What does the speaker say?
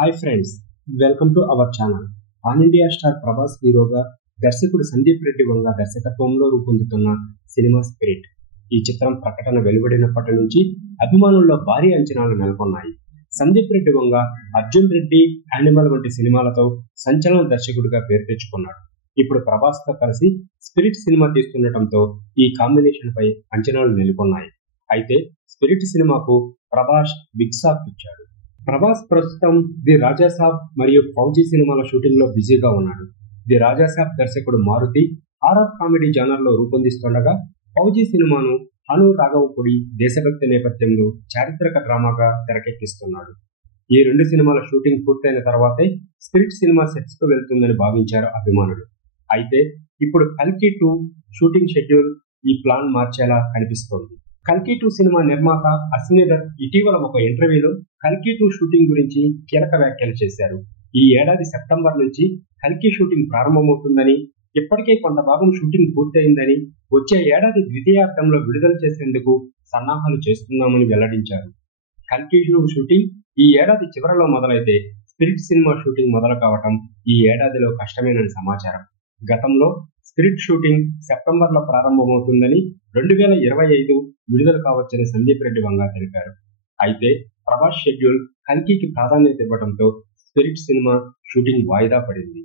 Hi friends, welcome to our channel. Pan India star Prabhas హీరోగా దర్శకుడు సందీప్ రెడ్డి వంగ దర్శకత్వంలో రూపొందుతున్న సినిమా స్పిరిట్. ఈ చిత్రం ప్రకటన వెలువడినప్పటి నుంచి అభిమానుల్లో భారీ అంచనాలు నెలకొన్నాయి. సందీప్ రెడ్డి వంగ అర్జున్ రెడ్డి, యానిమల్ వంటి సినిమాలతో సంచలన దర్శకుడిగా పేరు తెచ్చుకున్నాడు. ఇప్పుడు ప్రభాస్ తో కలిసి స్పిరిట్ సినిమా తీస్తుండటంతో ఈ కాంబినేషన్ పై అంచనాలు నెలకొన్నాయి. అయితే స్పిరిట్ సినిమాకు ప్రభాస్ బిగ్ షాక్ ఇచ్చాడు. ప్రభాస్ ప్రస్తుతం ది రాజాసాబ్ మరియు ఫౌజీ సినిమాల షూటింగ్ లో బిజీగా ఉన్నాడు. ది రాజాసాబ్ దర్శకుడు మారుతి హారర్ కామెడీ జానర్ లో రూపొందిస్తుండగా, ఫౌజీ సినిమాను హను రాఘవపూడి దేశభక్తి నేపథ్యంలో చారిత్రక డ్రామాగా తెరకెక్కిస్తున్నాడు. ఈ రెండు సినిమాల షూటింగ్ పూర్తయిన తర్వాతే స్పిరిట్ సినిమా సెట్స్ కు వెళ్తుందని భావించారు అభిమానులు. అయితే ఇప్పుడు కల్కి 2 షూటింగ్ షెడ్యూల్ ఈ ప్లాన్ మార్చేలా కనిపిస్తోంది. కల్కి 2 సినిమా నిర్మాత అశ్విని దత్ ఇటీవల ఒక ఇంటర్వ్యూలో కల్కి 2 షూటింగ్ గురించి కీలక వ్యాఖ్యలు చేశారు. ఈ ఏడాది సెప్టెంబర్ నుంచి కల్కి షూటింగ్ ప్రారంభమవుతుందని, ఇప్పటికే కొంత భాగం షూటింగ్ పూర్తయిందని, వచ్చే ఏడాది ద్వితీయార్థంలో విడుదల చేసేందుకు సన్నాహాలు చేస్తున్నామని వెల్లడించారు. కల్కి 2 షూటింగ్ ఈ ఏడాది చివరలో మొదలైతే స్పిరిట్ సినిమా షూటింగ్ మొదలు కావటం ఈ ఏడాదిలో కష్టమేనని సమాచారం. గతంలో స్పిరిట్ షూటింగ్ సెప్టెంబర్లో ప్రారంభమవుతుందని, 2025 విడుదల కావచ్చని సందీప్ రెడ్డి వంగ తెలిపారు. అయితే ప్రభాస్ షెడ్యూల్ కల్కికి ప్రాధాన్యత ఇవ్వడంతో స్పిరిట్ సినిమా షూటింగ్ వాయిదా పడింది.